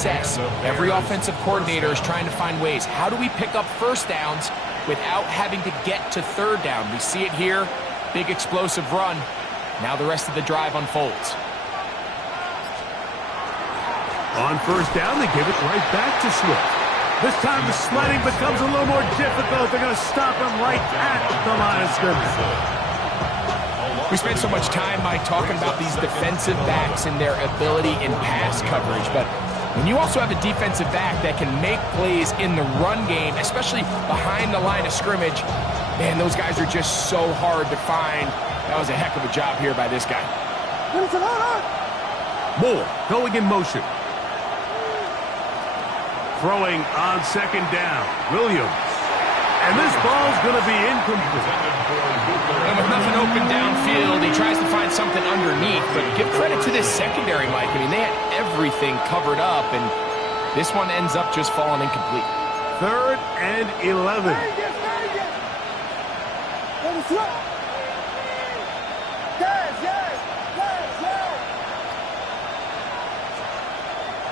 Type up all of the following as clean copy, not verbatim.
success. Every offensive coordinator is trying to find ways. How do we pick up first downs without having to get to third down? We see it here. Big explosive run. Now the rest of the drive unfolds. On first down, they give it right back to Swift. This time the sledding becomes a little more difficult. They're going to stop him right at the line of scrimmage. We spent so much time, Mike, talking about these defensive backs and their ability in pass coverage, but when you also have a defensive back that can make plays in the run game, especially behind the line of scrimmage, man, those guys are just so hard to find. That was a heck of a job here by this guy. Moore going in motion. Throwing on second down, Williams. And this ball's going to be incomplete. And with nothing open downfield, he tries to find something underneath. But give credit to this secondary, Mike. I mean, they had everything covered up, and this one ends up just falling incomplete. 3rd and 11.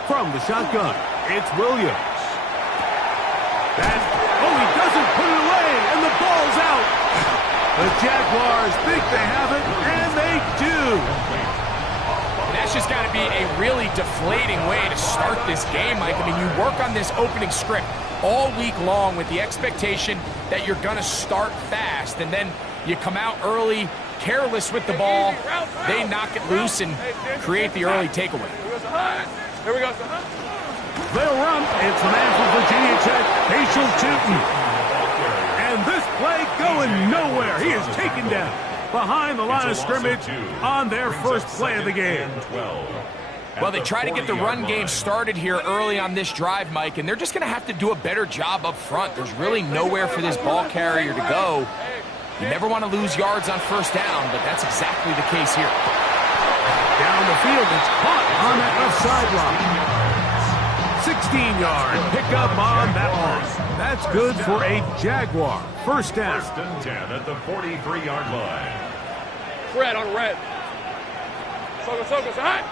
From the shotgun, it's Williams. He doesn't put it away, and the ball's out. The Jaguars think they have it, and they do. And that's just got to be a really deflating way to start this game, Mike. I mean, you work on this opening script all week long with the expectation that you're going to start fast, and then you come out early, careless with the ball. They knock it loose and create the early takeaway. Here we go. They'll run. It's the man from Virginia Tech, Haitian Tootin. And this play going nowhere. He is taken down behind the line of scrimmage on their first play of the game. Well, they try to get the run game started here early on this drive, Mike, and they're just going to have to do a better job up front. There's really nowhere for this ball carrier to go. You never want to lose yards on first down, but that's exactly the case here. Down the field, it's caught on that left sideline. 16-yard pickup on that one. That's good for a Jaguar. First down. 1st and 10 at the 43-yard line. Red on red. Soga, hot.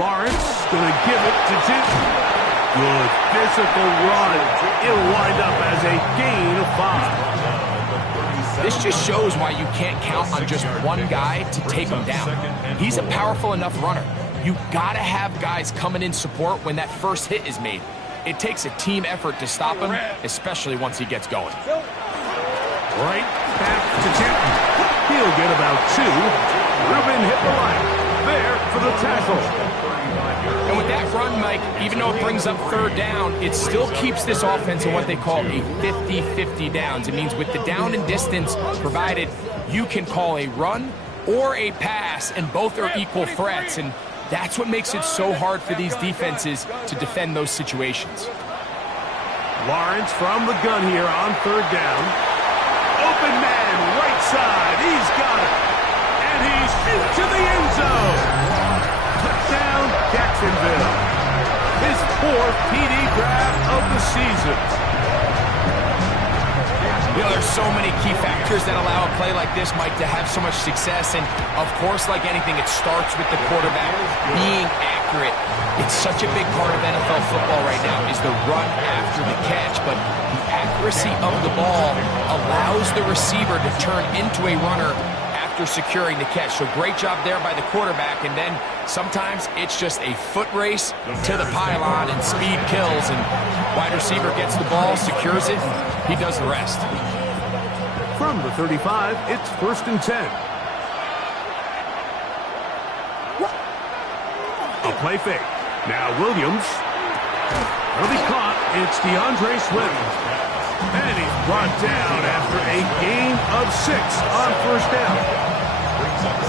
Lawrence going to give it to Tootin. Good physical run. It'll wind up as a gain of 5. This just shows why you can't count on just one guy to take him down. He's a powerful enough runner. You gotta have guys coming in support when that first hit is made. It takes a team effort to stop him, especially once he gets going. Right back to Tootin. He'll get about 2. Rubin hit the line. There for the tackle. And with that run, Mike, even though it brings up third down, it still keeps this offense in what they call a 50-50 downs. It means with the down and distance provided, you can call a run or a pass, and both are equal threats. And that's what makes it so hard for these defenses to defend those situations. Lawrence from the gun here on third down. Open man, right side. He's got it. And he's into the end zone. Touchdown, Jacksonville. His 4th TD grab of the season. You know, there's so many key factors that allow a play like this, Mike, to have so much success. And, of course, like anything, it starts with the quarterback being accurate. It's such a big part of NFL football right now is the run after the catch. But the accuracy of the ball allows the receiver to turn into a runner after securing the catch. So great job there by the quarterback. And then sometimes it's just a foot race to the pylon and speed kills. And wide receiver gets the ball, secures it, he does the rest. From the 35, it's 1st and 10. A play fake. Now Williams. Will be caught. It's DeAndre Swift. And he's brought down after a gain of 6 on first down.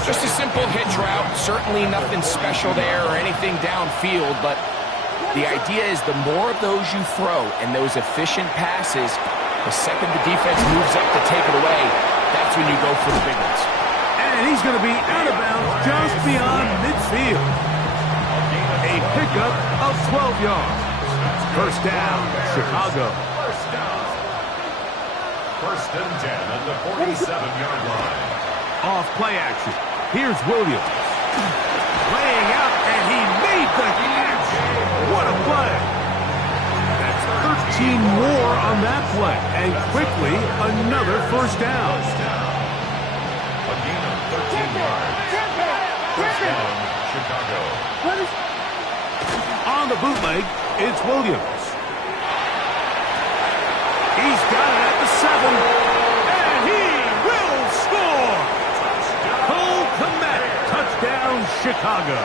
Just a simple hitch route. Certainly nothing special there or anything downfield, but the idea is the more of those you throw and those efficient passes, the second the defense moves up to take it away, that's when you go for the big ones. And he's going to be out of bounds just beyond midfield. A pickup of 12 yards. First down, Chicago. 1st and 10 at the 47-yard line. off play action. Here's Williams. Laying out, and he made the catch. What a play. That's 13 more on that play. And quickly, another first down. A gain of 13 yards. First down, Chicago. On the bootleg, it's Williams. He's got it at the 7. And he will score. Cole Kmet, touchdown Chicago.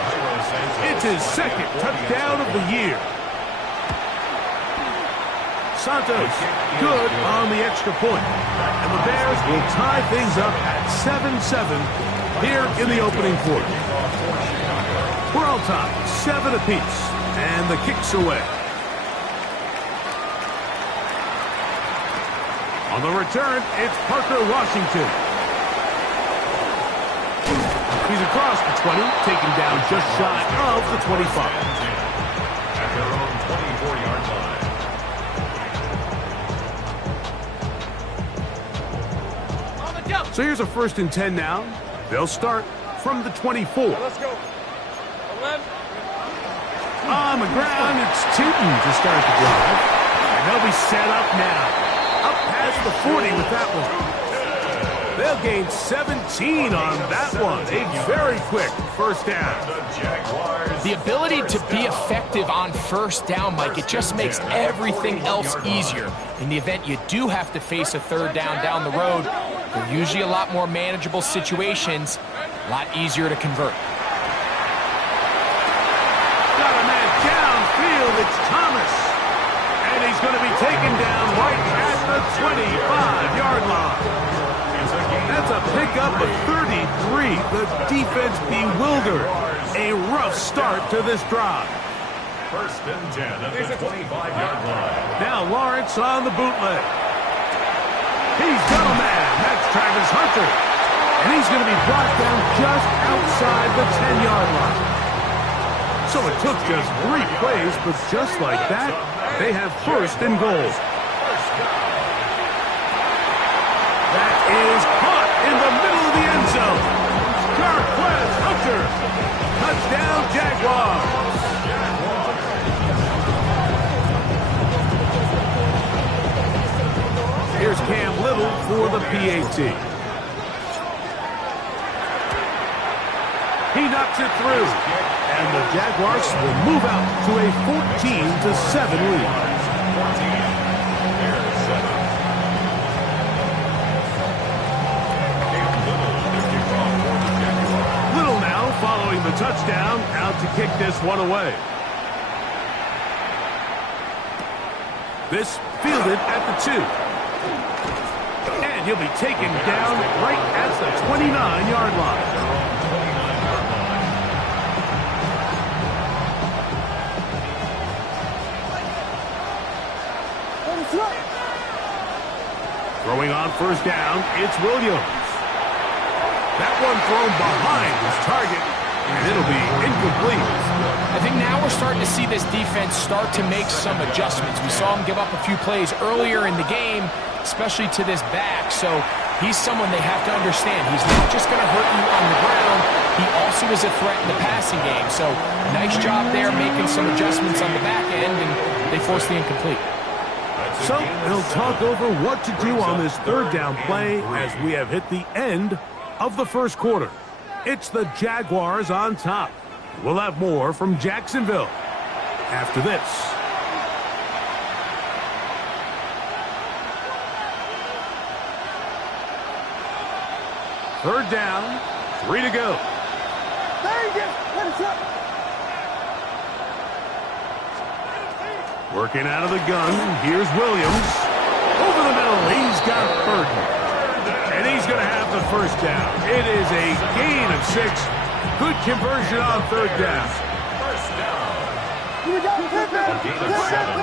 It's his second touchdown of the year. Santos, good on the extra point. And the Bears will tie things up at 7-7 here in the opening quarter. We're all tied, 7 apiece, and the kick's away. On the return, it's Parker Washington. He's across the 20, taken down just shy of the 25. At their own 24-yard line. So here's a 1st and 10 now. They'll start from the 24. Let's go. 11. On the ground, it's Tootin to start the drive. And they'll be set up now. Up past the 40 with that one. They'll gain 17 on that one. A very quick first down. The ability to be effective on first down, Mike, it just makes everything else easier. In the event you do have to face a 3rd down the road, they're usually a lot more manageable situations, a lot easier to convert. Got a man downfield. It's Thomas. And he's going to be taken down right at the 25-yard line. That's a pickup of 33. The defense bewildered. A rough start to this drive. 1st and 10 at the 25-yard line. Now Lawrence on the bootleg. He's got a man. That's Travis Hunter. And he's going to be brought down just outside the 10-yard line. So it took just 3 plays, but just like that, they have 1st and goal. That is caught in the middle of the end zone. Jarquez Hunter. Touchdown, Jaguars. Here's Cam Little for the PAT. He knocks it through. And the Jaguars will move out to a 14-7 lead. 14. Bears 7. Little now following the touchdown, out to kick this one away. This fielded at the 2. And he'll be taken down right at the 29-yard line. Throwing on first down, it's Williams. That one thrown behind his target, and it'll be incomplete. I think now we're starting to see this defense start to make some adjustments. We saw him give up a few plays earlier in the game, especially to this back. So he's someone they have to understand. He's not just going to hurt you on the ground. He also is a threat in the passing game. So nice job there making some adjustments on the back end, and they forced the incomplete. So they'll talk over what to do on this 3rd down play as we have hit the end of the 1st quarter. It's the Jaguars on top. We'll have more from Jacksonville after this. Third down, 3 to go. Working out of the gun, here's Williams. Over the middle, he's got Burton. And he's going to have the first down. It is a gain of 6. Good conversion on 3rd down. First down. A gain of 7.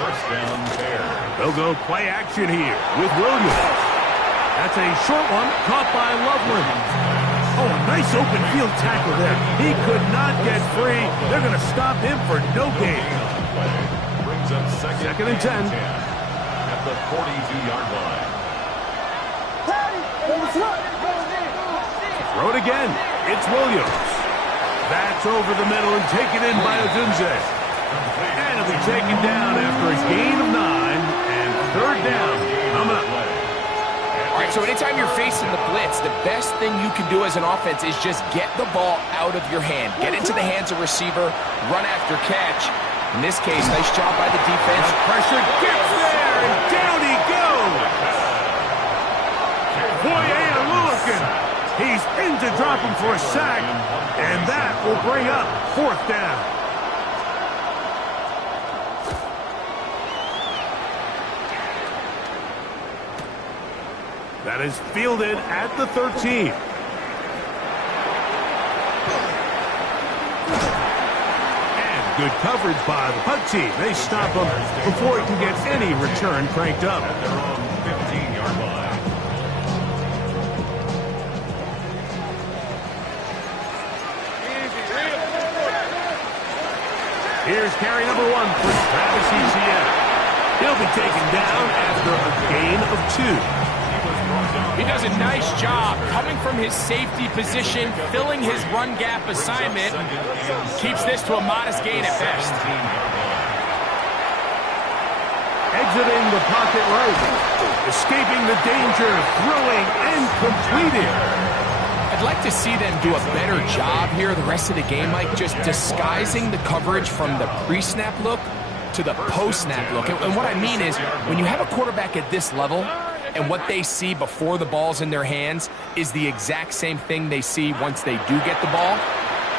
First down, Bears. They'll go play action here with Williams. That's a short one caught by Loveland. Oh, a nice open field tackle there. He could not get free. They're going to stop him for no gain. Brings up second and 10. At the 42-yard line. throw it again. It's Williams. That's over the middle and taken in by Odunze. And it'll be taken down after a gain of 9 and third down. Coming up. All right, so anytime you're facing the blitz, the best thing you can do as an offense is just get the ball out of your hand. Get into the hands of receiver, run after catch. In this case, nice job by the defense. The pressure gets there, and down he goes. Boye looking. He's in to drop him for a sack, and that will bring up fourth down. That is fielded at the 13. And good coverage by the punt team. They stop him before he can get any return cranked up. At their own 15-yard line. Here's carry number 1 for Travis Etienne. He'll be taken down after a gain of 2. He does a nice job coming from his safety position, filling his run gap assignment. Keeps this to a modest gain at best. Exiting the pocket right. Escaping the danger, throwing and completing. I'd like to see them do a better job here the rest of the game, Mike, just disguising the coverage from the pre-snap look to the post-snap look. And what I mean is, when you have a quarterback at this level, and what they see before the ball's in their hands is the exact same thing they see once they do get the ball,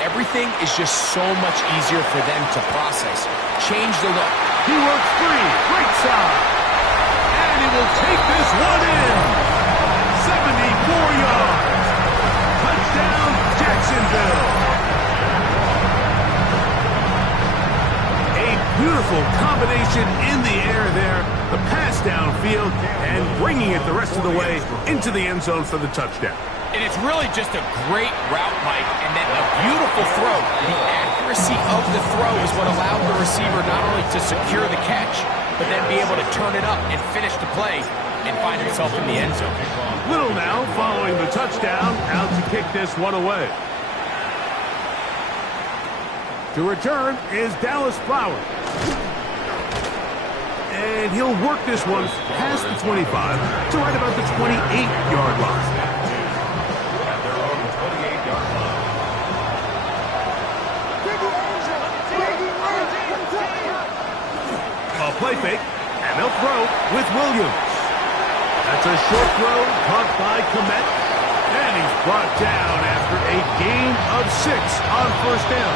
everything is just so much easier for them to process. Change the look. He works free, right side. And he will take this one in. 74 yards. Touchdown, Jacksonville. A beautiful combination in the air there. The pass downfield and bringing it the rest of the way into the end zone for the touchdown. And it's really just a great route, Mike, and then a beautiful throw. The accuracy of the throw is what allowed the receiver not only to secure the catch, but then be able to turn it up and finish the play and find himself in the end zone. Little now following the touchdown, out to kick this one away. To return is Dallas Flowers. And he'll work this one past the 25 to right about the 28-yard line. At their own 28-yard line. A play fake, and they'll throw with Williams. That's a short throw caught by Kmet, and he's brought down after a gain of 6 on first down.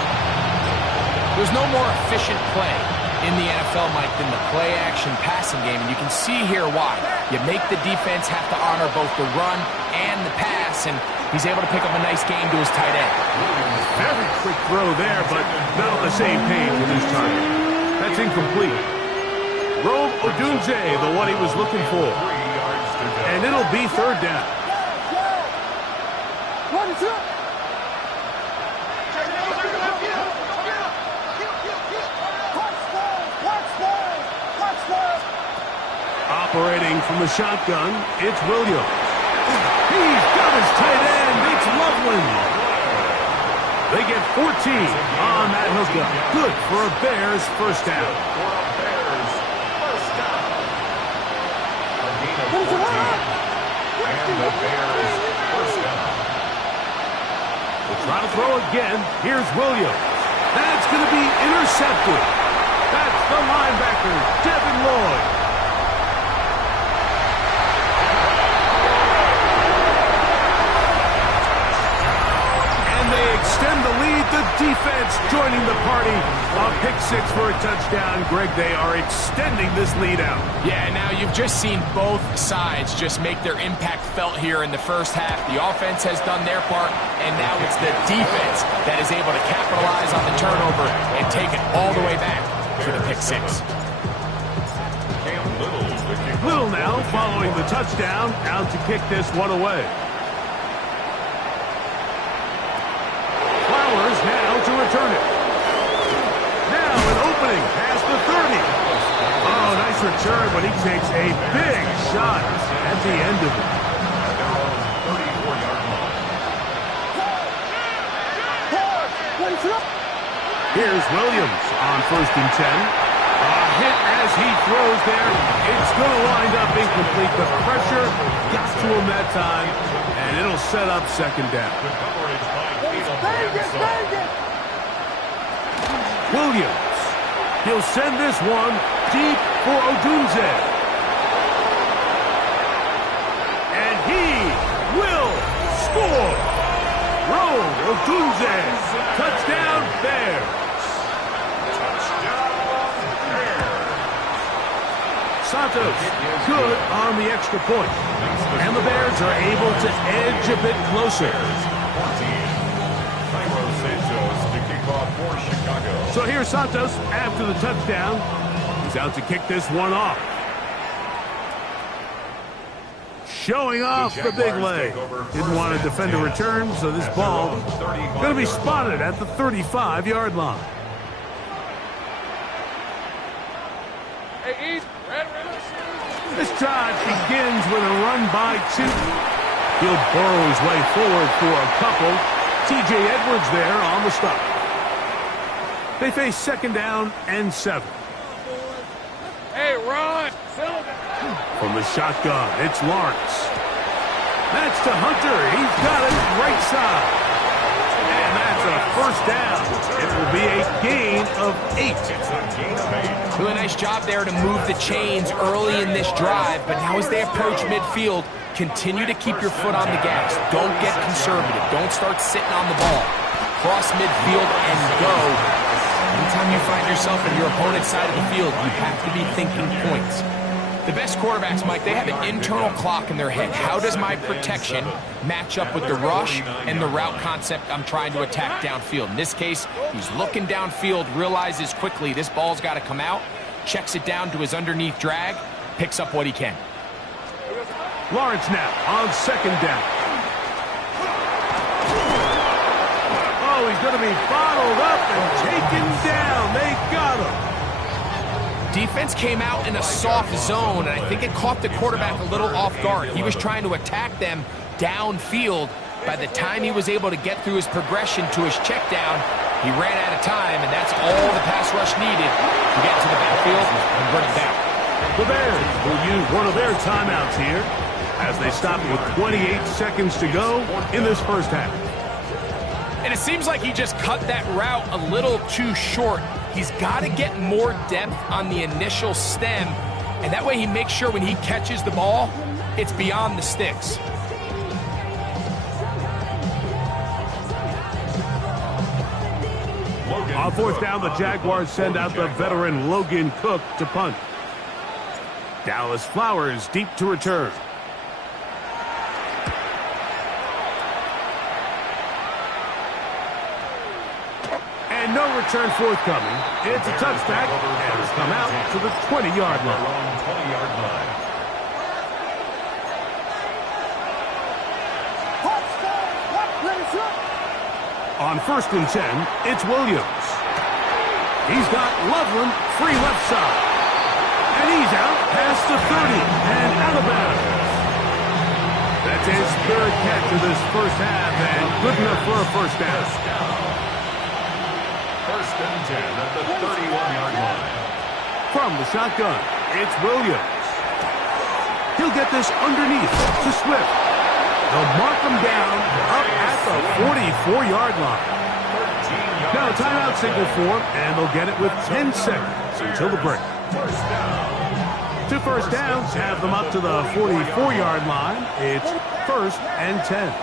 There's no more efficient play in the NFL, Mike, than the play-action passing game, and you can see here why. You make the defense have to honor both the run and the pass, and he's able to pick up a nice gain to his tight end. Very quick throw there, but not on the same page with his target. That's incomplete. Rome Odunze, the one he was looking for. And it'll be third down. Operating from the shotgun, it's Williams. He's got his tight end. It's Loveland. They get 14 on that hookup. Good for a Bears first down. And the Bears first down. They'll try to throw again. Here's Williams. That's going to be intercepted. That's the linebacker, Devin Lloyd. Extend the lead. The defense joining the party. A pick 6 for a touchdown. Greg, they are extending this lead out. Yeah, and now you've just seen both sides just make their impact felt here in the first half. The offense has done their part, and now it's the defense that is able to capitalize on the turnover and take it all the way back for the pick 6. Little now following the touchdown, out to kick this one away. Now to return it. Now an opening past the 30. Oh, nice return, but he takes a big shot at the end of it. Here's Williams on 1st and 10. A hit as he throws there. It's going to wind up incomplete. The pressure got to him that time, and it'll set up 2nd down. Good coverage by Caleb. Williams. He'll send this one deep for Odunze. And he will score. Rome Odunze. Touchdown Bears. Santos good on the extra point. And the Bears are able to edge a bit closer. So here's Santos after the touchdown. He's out to kick this one off. Showing off the big leg. Didn't want to defend a return, so this ball going to be spotted at the 35-yard line. Hey, East, red. This drive begins with a run by 2. He'll burrow his way forward for a couple. T.J. Edwards there on the stop. They face 2nd down and 7. Hey, Ron. From the shotgun, it's Lawrence. That's to Hunter. He's got it right side. And that's a 1st down. It will be a gain of 8. Doing a nice job there to move the chains early in this drive, but now as they approach midfield, continue to keep your foot on the gas. Don't get conservative. Don't start sitting on the ball. Cross midfield and go. Anytime you find yourself on your opponent's side of the field, you have to be thinking points. The best quarterbacks, Mike, they have an internal clock in their head. How does my protection match up with the rush and the route concept I'm trying to attack downfield? In this case, he's looking downfield, realizes quickly this ball's got to come out, checks it down to his underneath drag, picks up what he can. Lawrence now on 2nd down. Oh, he's going to be bottled up and taken down. They got him. Defense came out in a soft zone, and I think it caught the quarterback a little off guard. He was trying to attack them downfield. By the time he was able to get through his progression to his check down, he ran out of time, and that's all the pass rush needed to get to the backfield and bring it down. The Bears will use one of their timeouts here as they stop with 28 seconds to go in this 1st half. And it seems like he just cut that route a little too short. He's got to get more depth on the initial stem, and that way he makes sure when he catches the ball, it's beyond the sticks. On 4th down, the Jaguars send out the veteran Logan Cook to punt. Dallas Flowers deep to return. And no return forthcoming. It's a touchback, and it's come out to the 20-yard line. On 1st and 10, it's Williams. He's got Loveland free left side. And he's out past the 30 and out of bounds. That's his 3rd catch of this 1st half, and good enough for a 1st down. 1st and 10 at the 31-yard line. From the shotgun, it's Williams. He'll get this underneath to Swift. They'll mark him down up at the 44-yard line. Now a timeout signal for him, and they'll get it with 10 seconds until the break. 2 first downs have them up to the 44-yard line. It's 1st and 10.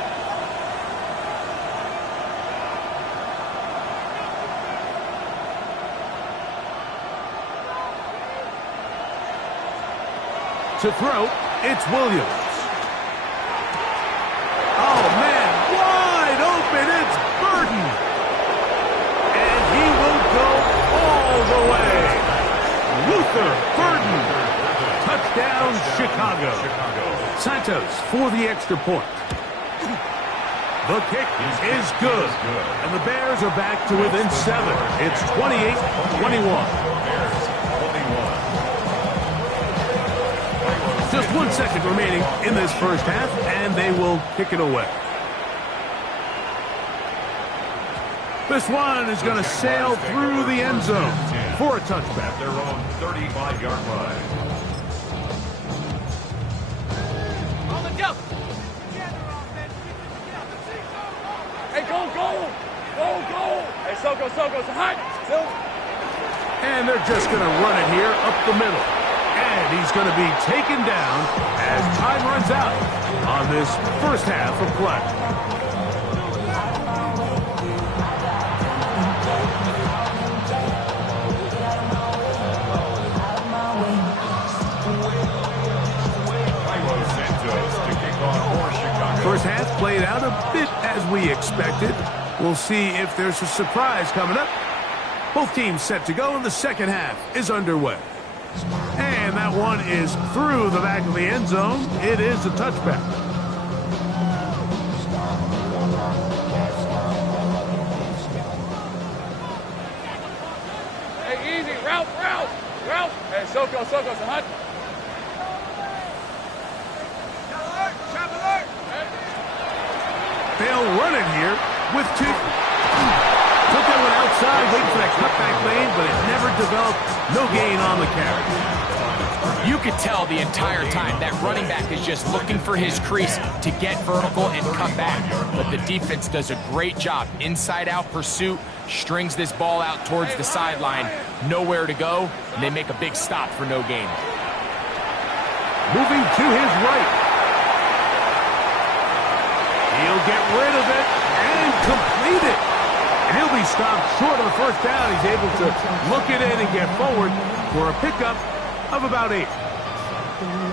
To throw, it's Williams. Oh, man, wide open, it's Burden. And he will go all the way. Luther Burden. Touchdown, Chicago. Santos for the extra point. The kick is good. And the Bears are back to within 7. It's 28-21. Just 1 second remaining in this 1st half, and they will kick it away. This one is going to sail through the end zone for a touchback. At their own 35-yard line. Hey, go! Hey, Soko, hot! And they're just going to run it here up the middle. And he's going to be taken down as time runs out on this first half of play. First half played out a bit as we expected. We'll see if there's a surprise coming up. Both teams set to go, and the second half is underway. And that one is through the back of the end zone. It is a touchback. Hey, easy, route! Hey, Soko, so hot! They'll run it here with two. Took that one outside, waiting for that cutback lane, but it never developed. No gain on the carry. You could tell the entire time that running back is just looking for his crease to get vertical and cut back. But the defense does a great job. Inside-out pursuit, strings this ball out towards the sideline. Nowhere to go, and they make a big stop for no gain. Moving to his right. He'll get rid of it and complete it. And he'll be stopped short of the first down. He's able to look it in and get forward for a pickup of about 8.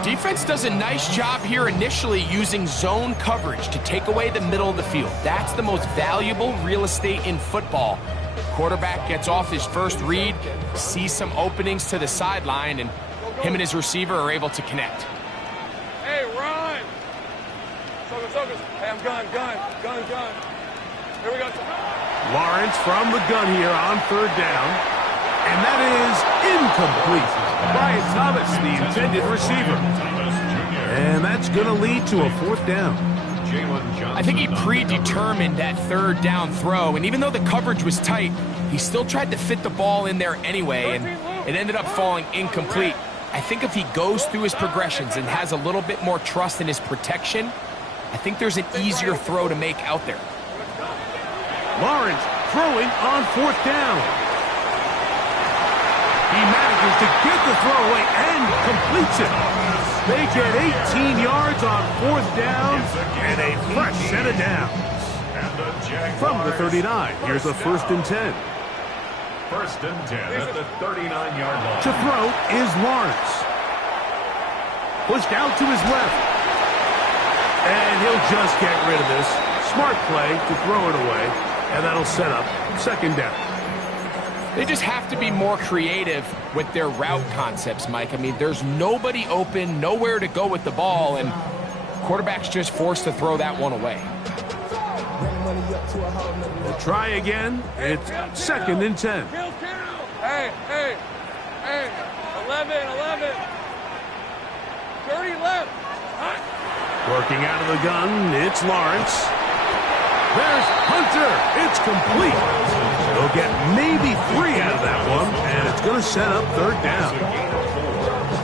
Defense does a nice job here initially using zone coverage to take away the middle of the field. That's the most valuable real estate in football. Quarterback gets off his first read, sees some openings to the sideline, and him and his receiver are able to connect. Hey, run! Soko. Hey, I'm gun. Here we go. Lawrence from the gun here on third down. And that is incomplete. Brian Thomas, the intended receiver. And that's going to lead to a fourth down. I think he predetermined that third down throw, and even though the coverage was tight, he still tried to fit the ball in there anyway, and it ended up falling incomplete. I think if he goes through his progressions and has a little bit more trust in his protection, I think there's an easier throw to make out there. Lawrence throwing on fourth down. He manages to get the throw away and completes it. They get 18 yards on fourth down and a fresh set of downs. From the 39, here's a 1st and 10. 1st and 10 at the 39-yard line. To throw is Lawrence. Pushed out to his left. And he'll just get rid of this. Smart play to throw it away, and that'll set up 2nd down. They just have to be more creative with their route concepts, Mike. I mean, there's nobody open, nowhere to go with the ball, and quarterback's just forced to throw that one away. We'll try again. It's 2nd and 10. Hey, 11. 30 left. Working out of the gun, it's Lawrence. There's Hunter. It's complete. They'll get maybe 3 out of that one, and it's going to set up 3rd down.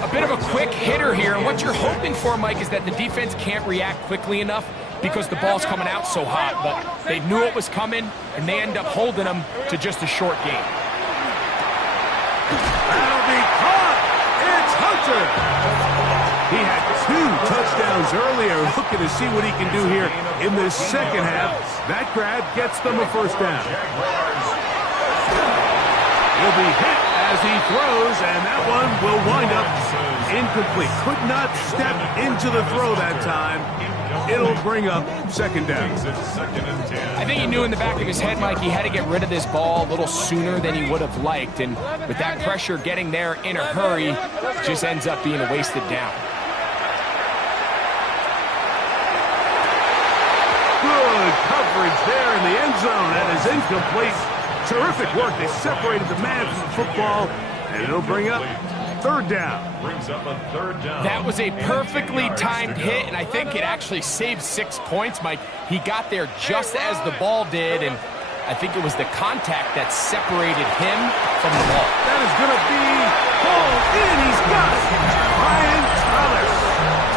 A bit of a quick hitter here. What you're hoping for, Mike, is that the defense can't react quickly enough because the ball's coming out so hot. But they knew it was coming, and they end up holding them to just a short gain. That'll be caught. It's Hunter. He had 2 touchdowns earlier, looking to see what he can do here in this second half. That grab gets them a 1st down. He'll be hit as he throws, and that one will wind up incomplete. Could not step into the throw that time. It'll bring up 2nd down. I think he knew in the back of his head, Mike, he had to get rid of this ball a little sooner than he would have liked. And with that pressure getting there in a hurry, it just ends up being a wasted down. Good coverage there in the end zone. That is incomplete. Terrific work. They separated the man from the football, and it'll bring up 3rd down. Brings up a 3rd down. That was a perfectly timed hit, and I think it actually saved 6 points, Mike. He got there just as the ball did, and I think it was the contact that separated him from the ball. That is going to be pulled in. He's got it. Brian Thomas.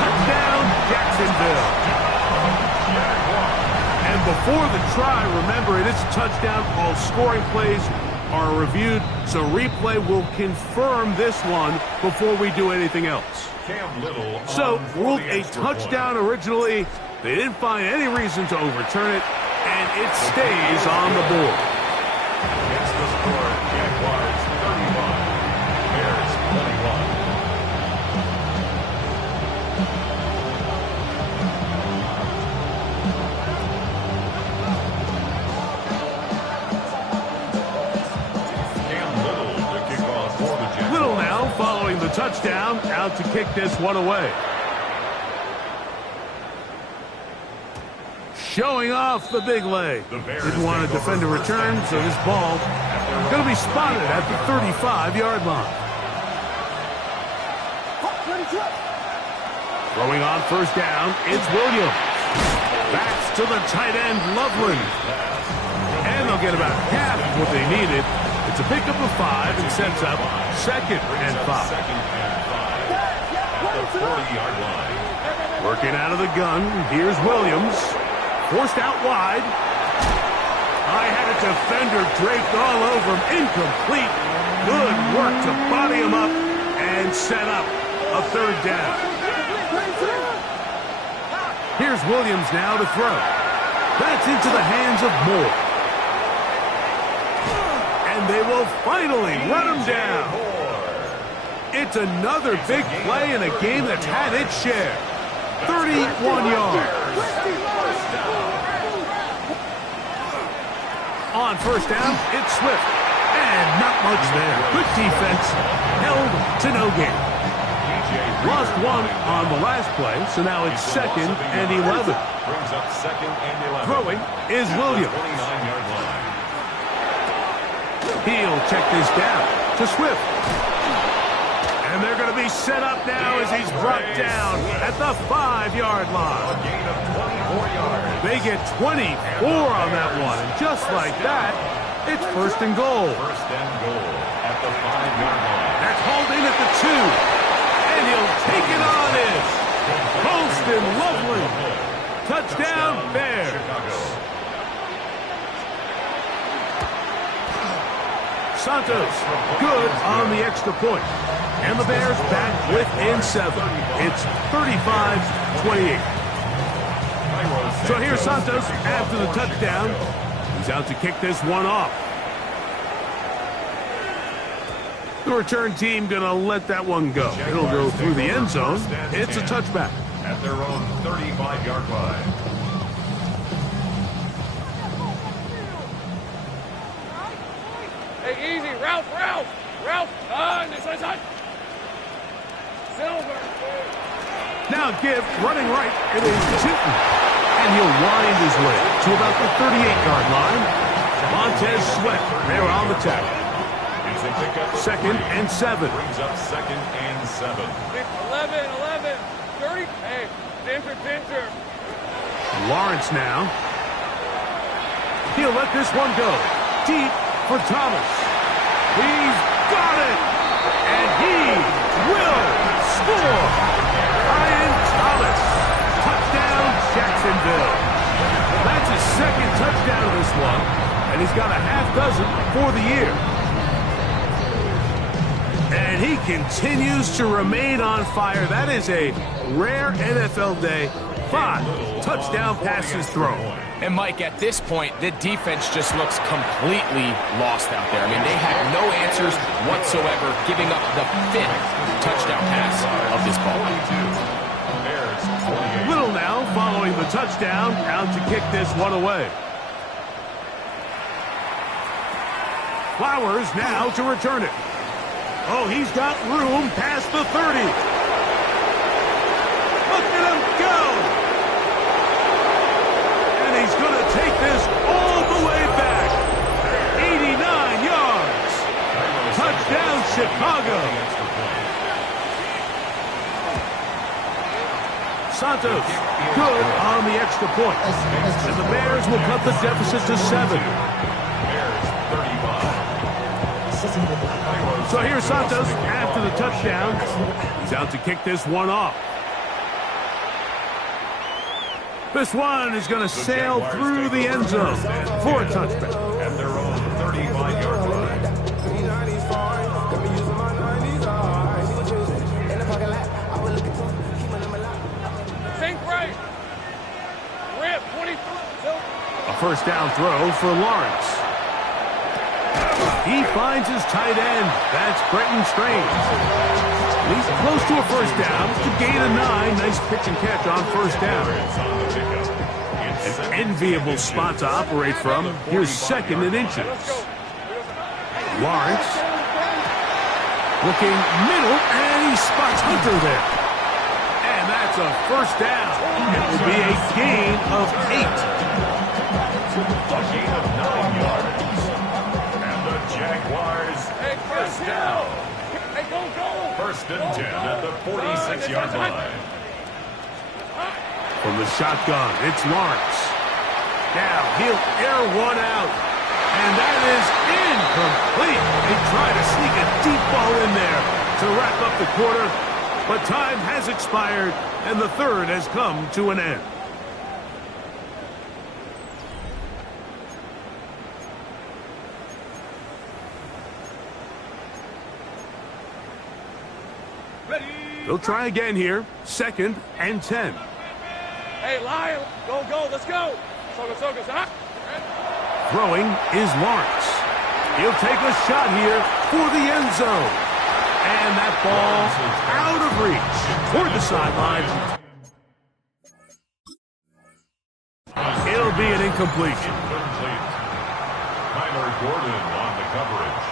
Touchdown, Jacksonville. And before the try, remember, it is a touchdown. All scoring plays are reviewed, so replay will confirm this one before we do anything else. So, ruled a touchdown originally. They didn't find any reason to overturn it, and it stays on the board. It's the score, Jaguars 31, Bears 21. Little now following the touchdown, out to kick this one away. Showing off the big leg. Didn't want to defend a return, so this ball going to be spotted at the 35-yard line. Throwing on first down, it's Williams. Backs to the tight end, Loveland. And they'll get about half of what they needed. It's a pickup of 5 and sets up 2nd and 5. At the 40-yard line. Working out of the gun, here's Williams. Forced out wide. I had a defender draped all over him. Incomplete. Good work to body him up and set up a 3rd down. Here's Williams now to throw. That's into the hands of Moore. And they will finally run him down. It's another big play in a game that's had its share. 31 yards. On first down, it's Swift. And not much there. Good defense. Held to no gain. Lost 1 on the last play, so now it's 2nd and 11. Brings up 2nd and 11. Throwing is Williams. 29-yard line. He'll check this down to Swift. And they're going to be set up now as he's brought down at the 5-yard line. A gain of 24 yards. They get 24 on that one. And just like that, it's 1st and goal. 1st and goal at the 5-yard line. That's hauled in at the 2. And he'll take it on in. Colston Loveland. Touchdown, Bears. Chicago. Santos, good on the extra point. And the Bears back within 7. It's 35-28. So here's Santos after the touchdown. He's out to kick this one off. The return team going to let that one go. It'll go through the end zone. It's a touchback. At their own 35-yard line. Hey, easy. Ralph. This side. Silver. Now give running right. It is Chilton. And he'll wind his way to about the 38-yard line. Montez Sweat there on the tackle. 2nd and 7. Brings up 2nd and 7. 11. 30. Hey, Dinter. Lawrence now. He'll let this one go. Deep for Thomas. He's got it. And he will score. Brian Thomas. Touchdown, Jacksonville. That's his 2nd touchdown of this one. And he's got a half dozen for the year. And he continues to remain on fire. That is a rare NFL day. 5 touchdown passes thrown. And Mike, at this point, the defense just looks completely lost out there. I mean, they had no answers whatsoever, giving up the 5th touchdown pass of this ball. Little now following the touchdown, out to kick this one away. Flowers now to return it. Oh, he's got room past the 30. Look at him go. And he's going to take this all the way back. 89 yards. Touchdown, Chicago. Santos, good on the extra point. And the Bears will cut the deficit to 7. So here's Santos after the touchdown. He's out to kick this one off. This one is going to sail through the end zone for a touchback. At their own 35-yard line. Think right. Rip, 23. A first down throw for Lawrence. He finds his tight end. That's Brenton Strange. He's close to a first down. It's a gain of 9. Nice pitch and catch on first down. An enviable spot to operate from. Here's 2nd and inches. Lawrence looking middle, and he spots Hunter there. And that's a first down. It will be a gain of 8. A gain of 9 yards. And the Jaguars, first down. Hey, go. First and 10 at the 46-yard line. From the shotgun, it's Lawrence. Now he'll air one out. And that is incomplete. They try to sneak a deep ball in there to wrap up the quarter. But time has expired, and the third has come to an end. They'll try again here. 2nd and 10. Hey, Lyle, go, let's go. Soga, huh? Throwing is Lawrence. He'll take a shot here for the end zone. And that ball out of reach toward the sideline. It'll be an incompletion. Incomplete. Tyler Gordon on the coverage.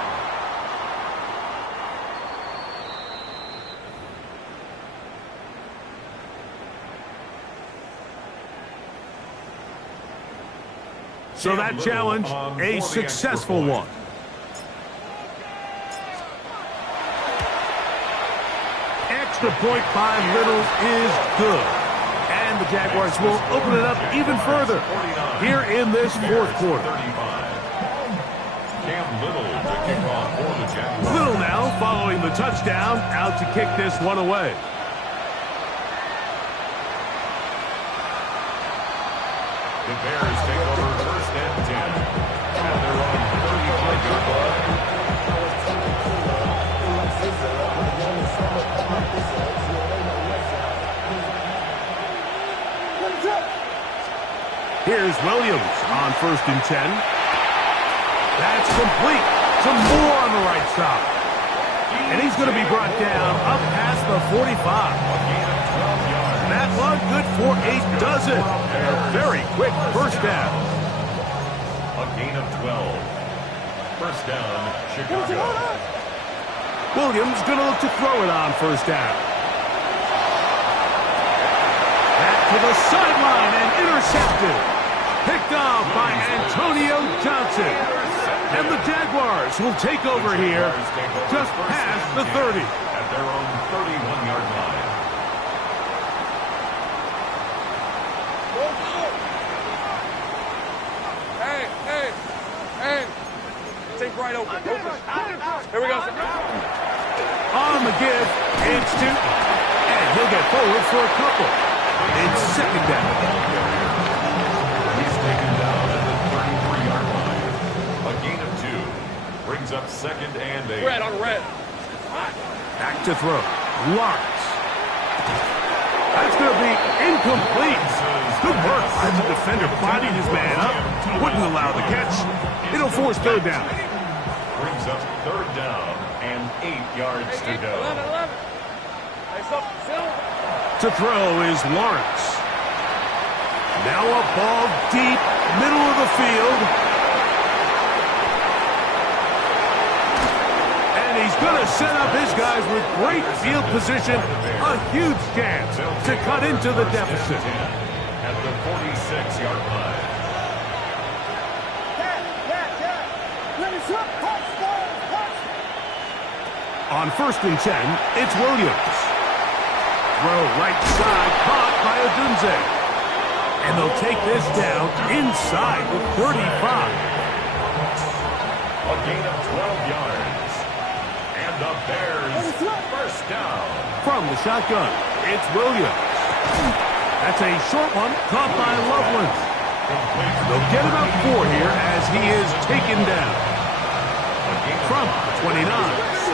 So that challenge, a successful one. Extra point by Little is good. And the Jaguars will open it up even further here in this fourth quarter. Cam Little to kick off for the Jaguars. Little now following the touchdown, out to kick this one away. The Bears take over first and 10 at their own 35-yard line. Here's Williams on first and 10. That's complete. Some more on the right side. And he's going to be brought down up past the 45. That one good for a dozen. And a very quick first down. A gain of 12. First down, Chicago. Williams going to look to throw it on first down. Back to the sideline and intercepted. Picked off by Antonio Johnson. And the Jaguars will take over here just past the 30. At their own 31-yard line. Hey. Take right open. Here we go. On the give, it's 2. And he'll get forward for a couple. It's second down. He's taken down at the 33-yard line. A gain of 2. Brings up 2nd and 8. Red on red. Back to throw. Lawrence. That's going to be incomplete. Good work by the defender, bodied his man up. Wouldn't allow the catch. It'll force third down. Brings up third down and 8 yards to go. 11. To throw is Lawrence. Now a ball deep, middle of the field. And he's going to set up his guys with great field position. A huge chance to cut into the deficit. At the 46-yard line. On first and 10, it's Williams. throw right side, caught by Odunze. And they'll take this down inside the 35. A gain of 12 yards. And the Bears first down. From the shotgun, it's Williams. That's a short one, caught by Loveland. They'll get about 4 here as he is taken down. From 29,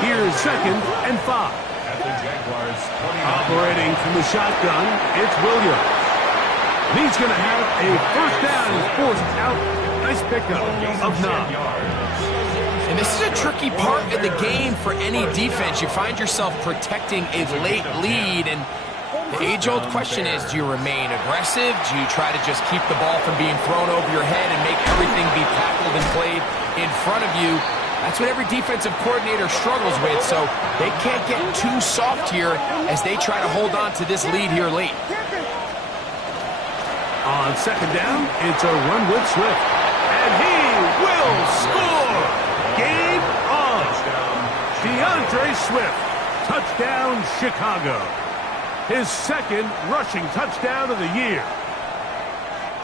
here's 2nd and 5. At the Jaguars 29. Operating from the shotgun, it's Williams. And he's going to have a first down and forced out. Nice pickup of 9. And this is a tricky part of the game for any defense. You find yourself protecting a late lead, and the age-old question is, do you remain aggressive? Do you try to just keep the ball from being thrown over your head and make everything be tackled and played in front of you? That's what every defensive coordinator struggles with, so they can't get too soft here as they try to hold on to this lead here late. On 2nd down, it's a run with Swift. And he will score! Game on! DeAndre Swift, touchdown Chicago. His 2nd rushing touchdown of the year.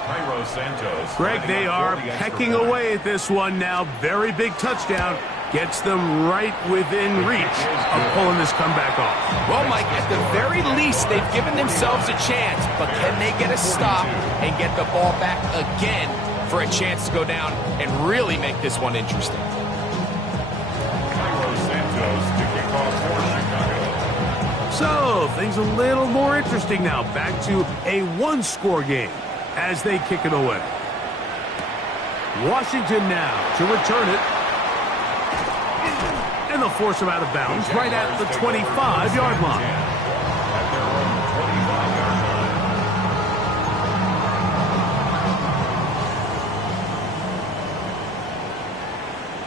Cairo Santos. Greg, they are pecking away at this one now. Very big touchdown. Gets them right within reach of pulling this comeback off. Well, Mike, at the very least, they've given themselves a chance, but can they get a stop and get the ball back again for a chance to go down and really make this one interesting? Cairo Santos to kick off for Chicago. So, things a little more interesting now. Back to a one-score game as they kick it away. Washington now to return it. And they'll force him out of bounds right at the 25-yard line. At their own 25-yard line.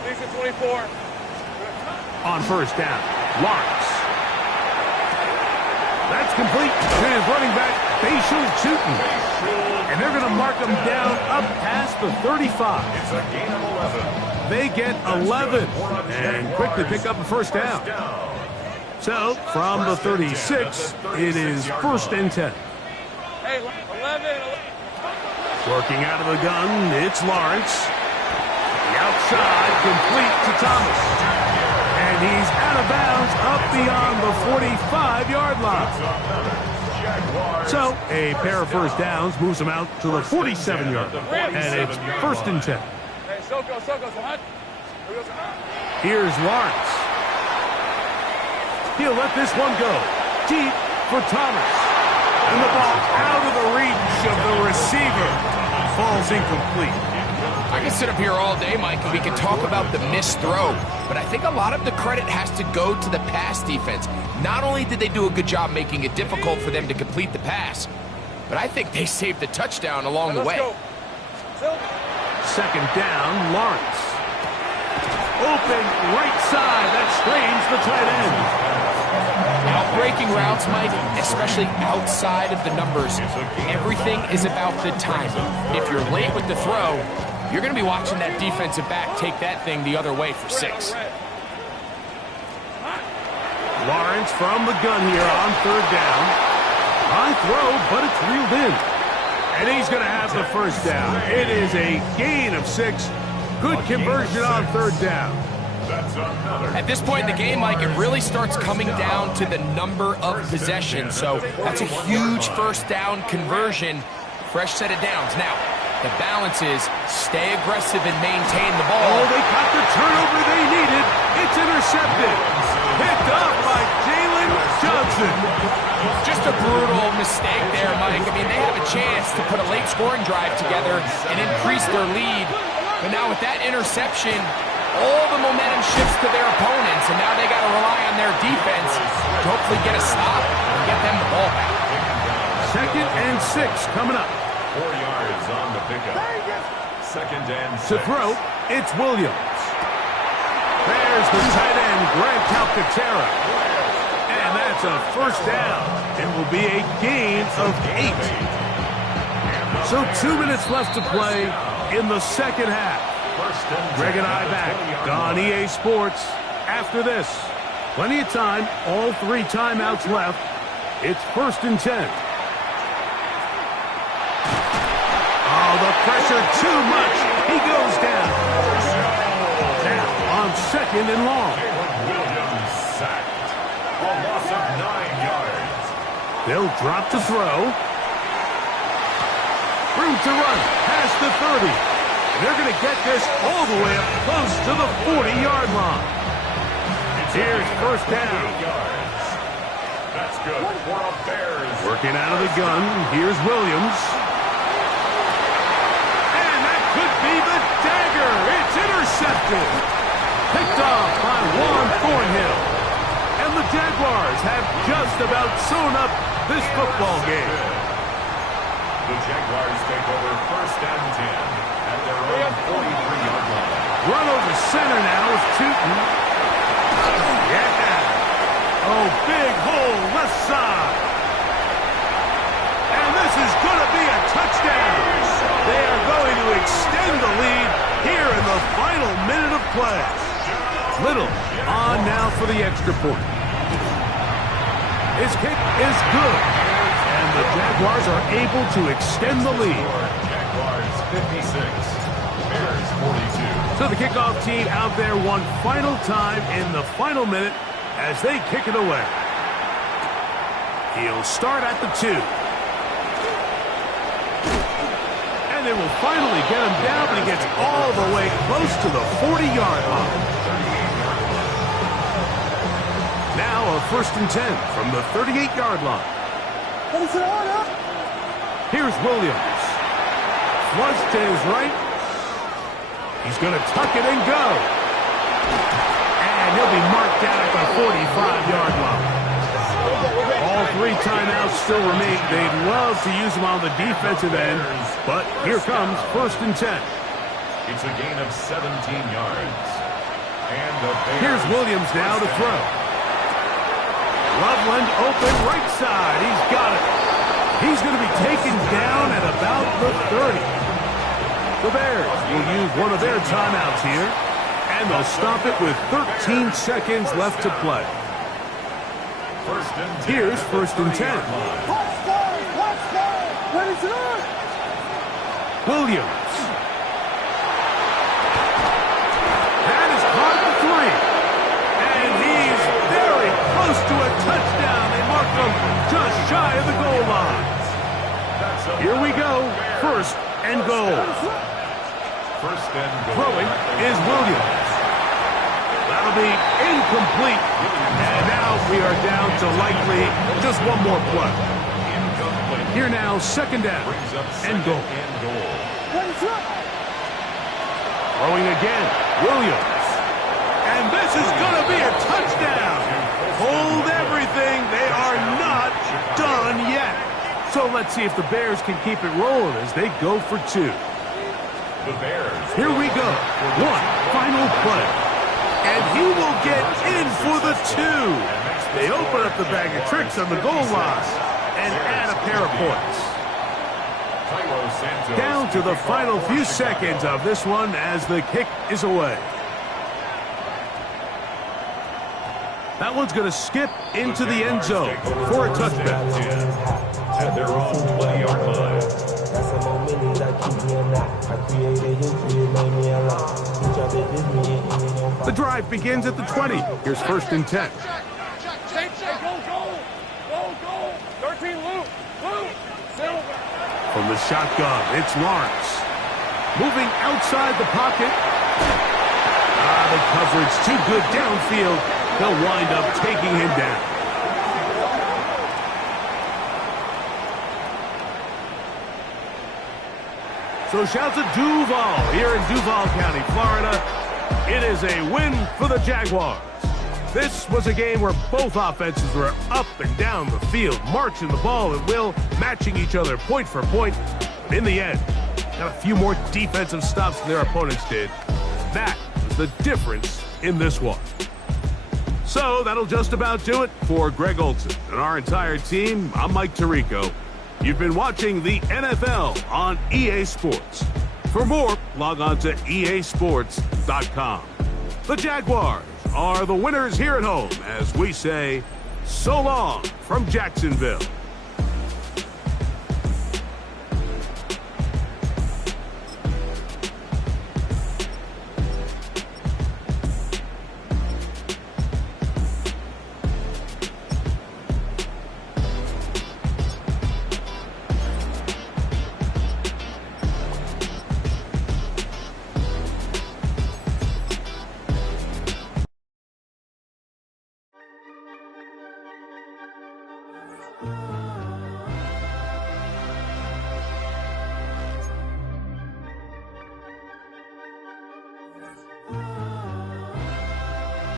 Leads at 24. On first down, Lawrence. That's complete to his running back, Bashal Tutin. And they're going to mark him down up past the 35. It's a gain of 11. They get 11 and quickly pick up a first down. So, from the 36, it is 1st and 10. Hey, 11. Working out of the gun, it's Lawrence. The outside, complete to Thomas. And he's out of bounds up beyond the 45-yard line. So, a pair of first downs moves him out to the 47-yard line. And it's 1st and 10. Hey, Soko, hot. Here's Lawrence. He'll let this one go. Deep for Thomas. And the ball out of the reach of the receiver. Falls incomplete. I can sit up here all day, Mike, and we can talk about the missed throw, but I think a lot of the credit has to go to the pass defense. Not only did they do a good job making it difficult for them to complete the pass, but I think they saved the touchdown along the way. Go. 2nd down, Lawrence. Open right side. That strains the tight end. Outbreaking routes, Mike, especially outside of the numbers, everything is about the timing. If you're late with the throw, you're going to be watching that defensive back take that thing the other way for 6. Lawrence from the gun here on 3rd down. High throw, but it's reeled in. And he's going to have the first down. It is a gain of 6. Good conversion on 3rd down. At this point in the game, Mike, it really starts coming down to the number of possessions. So that's a huge first down conversion. Fresh set of downs. Now, the balance is stay aggressive and maintain the ball. Oh, they got the turnover they needed. It's intercepted. Picked up by Jalen Johnson. Just a brutal mistake there, Mike. I mean, they have a chance to put a late scoring drive together and increase their lead. But now with that interception, all the momentum shifts to their opponents, and now they got to rely on their defense to hopefully get a stop and get them the ball back. 2nd and 6 coming up. 4 yards on the pickup. 2nd and 6. To throw, it's Williams. There's the tight end, Greg Calcaterra. And that's a first down. It will be a gain of 8. So 2 minutes left to play in the 2nd half. Greg and I back on EA Sports after this. Plenty of time, all 3 timeouts left. It's 1st and 10. Oh, the pressure too much. He goes down. Now on 2nd and long. Williams sacked. A loss of 9 yards. They'll drop to throw. Room to run past the 30. And they're going to get this all the way up close to the 40-yard line. Here's 1st down. 8 yards. That's good for a Bears. Working out of the gun. Here's Williams. And that could be the dagger. It's intercepted. Picked off by Juan Thornhill. And the Jaguars have just about sewn up this football game. The Jaguars take over 1st and 10 at their own 43-yard line. Run over center now with Tootin. Yeah. Oh, big hole left side. And this is going to be a touchdown. They are going to extend the lead here in the final minute of play. Little on now for the extra point. His kick is good. And the Jaguars are able to extend the lead. Jaguars 56, Bears 42. So the kickoff team out there one final time in the final minute as they kick it away. He'll start at the 2. And they will finally get him down, but he gets all the way close to the 40-yard line. Now a 1st and 10 from the 38-yard line. Here's Williams. Flush to his right. He's going to tuck it and go. And he'll be marked down at the 45-yard line. All 3 timeouts still remain. They'd love to use them on the defensive end, but here comes 1st and 10. It's a gain of 17 yards. And the Bears. Here's Williams now to throw. Loveland open right side. He's got it. He's going to be taken down at about the 30. The Bears will use one of their timeouts here, and they'll stop it with 13 seconds left to play. Here's 1st and 10. Williams. That is caught at the 3. And he's very close to a touchdown. They mark him just shy of the goal line. Here we go. 1st and goal. 1st and goal. Throwing is Williams. That'll be incomplete. And now we are down to likely just one more play. Incomplete. Here now, 2nd down Brings up and 2nd goal. and goal. Throwing again, Williams. And this is going to be a touchdown. Hold everything. They are not done yet. So let's see if the Bears can keep it rolling as they go for 2. The Bears. Here we go. One final play. And he will get in for the 2. They open up the bag of tricks on the goal line and add a pair of points. Down to the final few seconds of this one as the kick is away. That one's going to skip into the end zone for a touchdown. At their own 20-yard line. The drive begins at the 20. Here's 1st and 10. Go. 13, Luke. Silver. From the shotgun, it's Lawrence. Moving outside the pocket. The coverage too good downfield. They'll wind up taking him down. So shouts of Duval here in Duval County, Florida. It is a win for the Jaguars. This was a game where both offenses were up and down the field, marching the ball at will, matching each other point for point. But in the end, got a few more defensive stops than their opponents did. That was the difference in this one. So that'll just about do it for Greg Olsen and our entire team. I'm Mike Tirico. You've been watching the NFL on EA Sports. For more, log on to easports.com. The Jaguars are the winners here at home as we say, So long from Jacksonville.